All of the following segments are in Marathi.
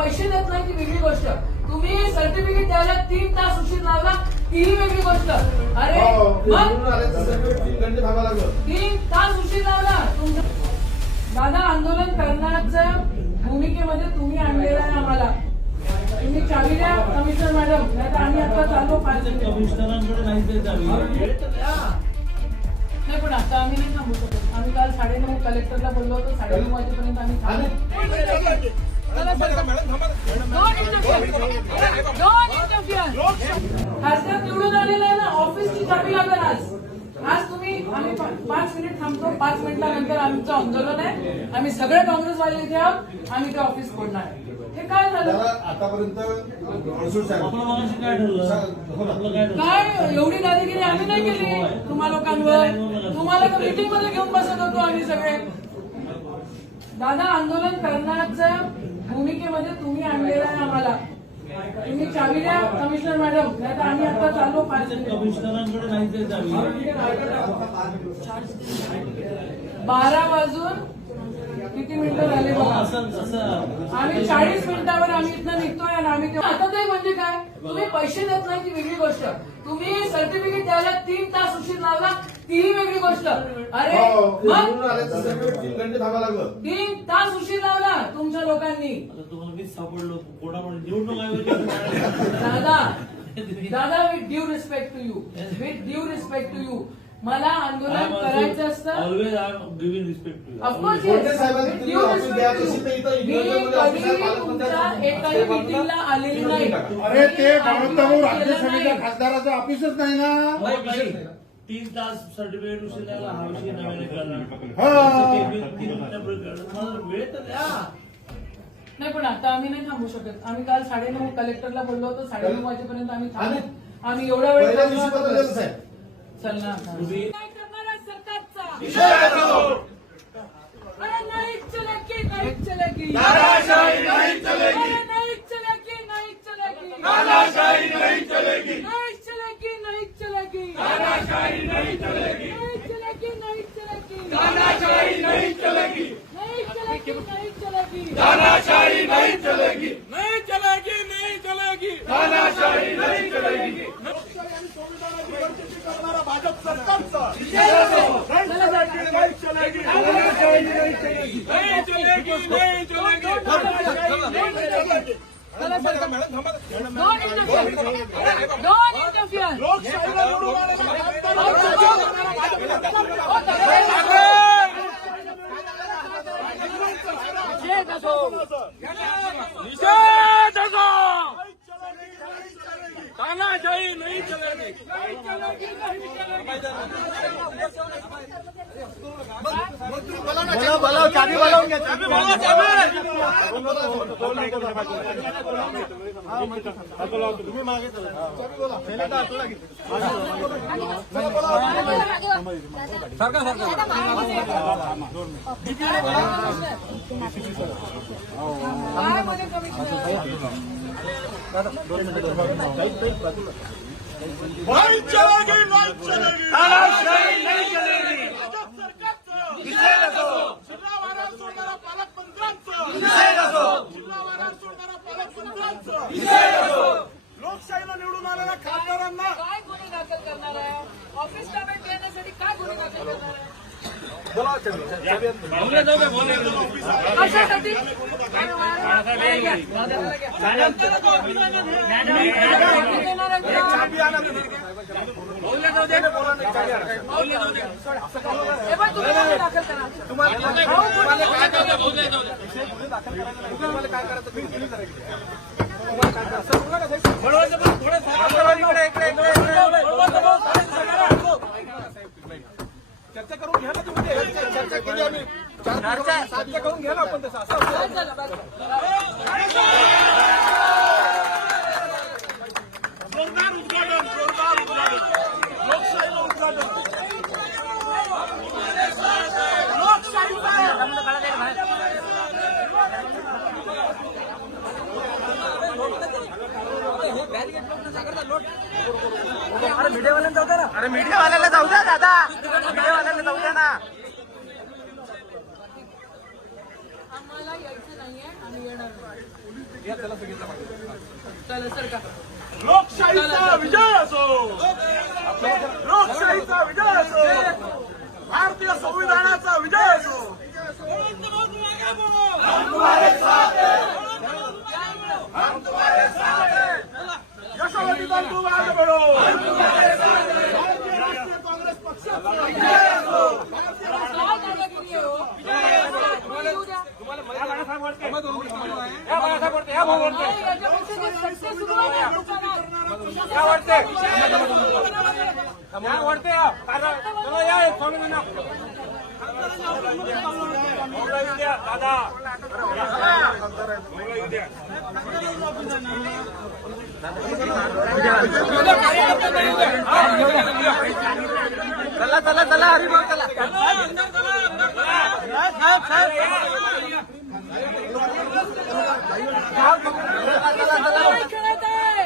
पैसे देत नाही ती वेगळी गोष्ट, तुम्ही सर्टिफिकेट द्यायला 3 तास उशीर लावला तीही वेगळी गोष्ट. अरे मग 3 तास उशीर लावला तुमच्या. दादा, आंदोलन करण्याच्या भूमिकेमध्ये तुम्ही आणलेला आहे आम्हाला. तुम्ही चावी द्या कमिशनर मॅडम, नाही तर आम्ही आता चाललो 5 मिनिट. कमिशनरांकडे नाही ते चावी. नाही पण आता आम्ही नाही थांबू शकत. आम्ही काल 9:30 कलेक्टरला बोललो होतो, 9:30 वाजेपर्यंत आम्ही खासदार निवडून आलेला आहे ना, ऑफिसची चावी लागेल आज. आज तुम्ही आम्ही 5 मिनिट थांबतो, 5 मिनिटानंतर आमचं आंदोलन आहे. आम्ही सगळे काँग्रेसवाले इथे आहोत, आम्ही ते ऑफिस फोडणार आहे. हे काय झालं आतापर्यंत? काय एवढी दादागिरी आम्ही नाही केली तुम्हा लोकांवर. तुम्हाला तर मीटिंग मध्ये घेऊन बसत होतो आम्ही सगळे. दादा, आंदोलन करण्याच्या भूमिकेमध्ये तुम्ही आणलेला आहे आम्हाला. तुम्ही चावी द्या कमिशनर मॅडम, नाही तर आम्ही आता चाललो 5 मिनिट. कमिशनरांकडे नाही ते चावी. 12 वाजून किती मिनिटं झाले बघा. आम्ही 40 मिनिटावर आम्ही इथनं निघतोय आणि आम्ही आता ते म्हणजे काय, तुम्ही पैसे देत नाही ती वेगळी गोष्ट, तुम्ही सर्टिफिकेट द्यायला 3 तास उशीर लावला तीही वेगळी गोष्ट. अरे मग 3 तास उशीर लावला तुमच्या लोकांनी. तुम्हाला मी सापडलो कोणामध्ये निवडणूक. दादा, with due respect to you, with due respect to you, मला आंदोलन करायचं असतं. Always I am giving respect to you. Of course मी कधीही तुमच्या एकाही मीटिंगला आलेली नाही. अरे ते राज्यसभेच्या खासदाराचं ऑफिसच नाही ना. 3 तास सर्टिफिकेट उशीर लागला, हा विषय नव्याने करणार. वेळ तर द्या. नाही पण आता आम्ही नाही थांबू शकत. आम्ही काल 9:30 कलेक्टरला बोललो होतो, 9:30 वाजेपर्यंत आम्ही थांबू. आम्ही एवढा वेळ चल ना. काय करणार आहे सरकारचा? अरे नाही चलेगी, नाही चलेगी, तानाशाही नहीं चलेगी, अरे नहीं चलेगी, नहीं चलेगी, तानाशाही नहीं चलेगी, नहीं चलेगी, नहीं चलेगी, तानाशाही नहीं चलेगी, नहीं चलेगी, नहीं चलेगी, तानाशाही नहीं चलेगी, नहीं चलेगी, नहीं चलेगी, तानाशाही नहीं चलेगी, नहीं चलेगी, नहीं चलेगी, तानाशाही नहीं चलेगी. भाजप सरकारचा नहीं चलेगी, तानाशाही नहीं चलेगी, नहीं चलेगी, नहीं चलेगी. Don't interfere. लोकशाहीला निवडून तानाशाही नहीं चलेगी. बोला चाबी बोलावून घ्या. तुम्ही मागे काय मध्ये कमिशनर नहीं चलेगी, नहीं चलेगी, तानाशाही नहीं चलेगी. जिल्हा वारात सोडणारा पालकमंत्र्यांचं, जिल्हा वारात सोडणारा पालकमंत्र्यांचं, लोकशाहीला निवडून आलेल्या खासदारांना काय गुन्हे दाखल करणार आहे? ऑफिस ताब्यात घेण्यासाठी काय गुन्हे दाखल करणार आहे? कशासाठी? दाखल चर्चा करून घ्या ना. तुम्ही चर्चा केली आम्ही, चर्चा करून घ्या ना आपण. तसं जोरदार उद्घाटन, जोरदार उद्घाटन, लोकशाहीचं उद्घाटन, अरे मीडियावाल्याला जाऊ द्या दादा, मीडियावाल्याला जाऊ द्या ना. आम्हाला यायचं नाहीये. आम्ही येणार नाही. चला सर का लोकशाहीचा विजय असो, लोकशाहीचा विजय असो, भारतीय संविधानाचा विजय असो. यशोमती बंधू आगे बढ़ो. राष्ट्रीय काँग्रेस पक्षाचा विजय असो. चला चला चला हरिभाऊ चला. खेळत आहे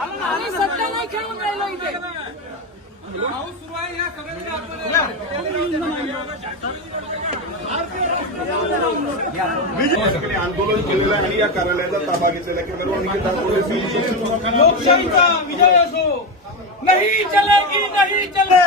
आम्ही सत्ता नाही खेळून राहिलो इथे. आंदोलन केलेलं आहे आणि या कार्यालयाचा ताबा घेतलेला आहे. लोकशाहीचा विजय असो, नहीं चलेगी, नहीं चले.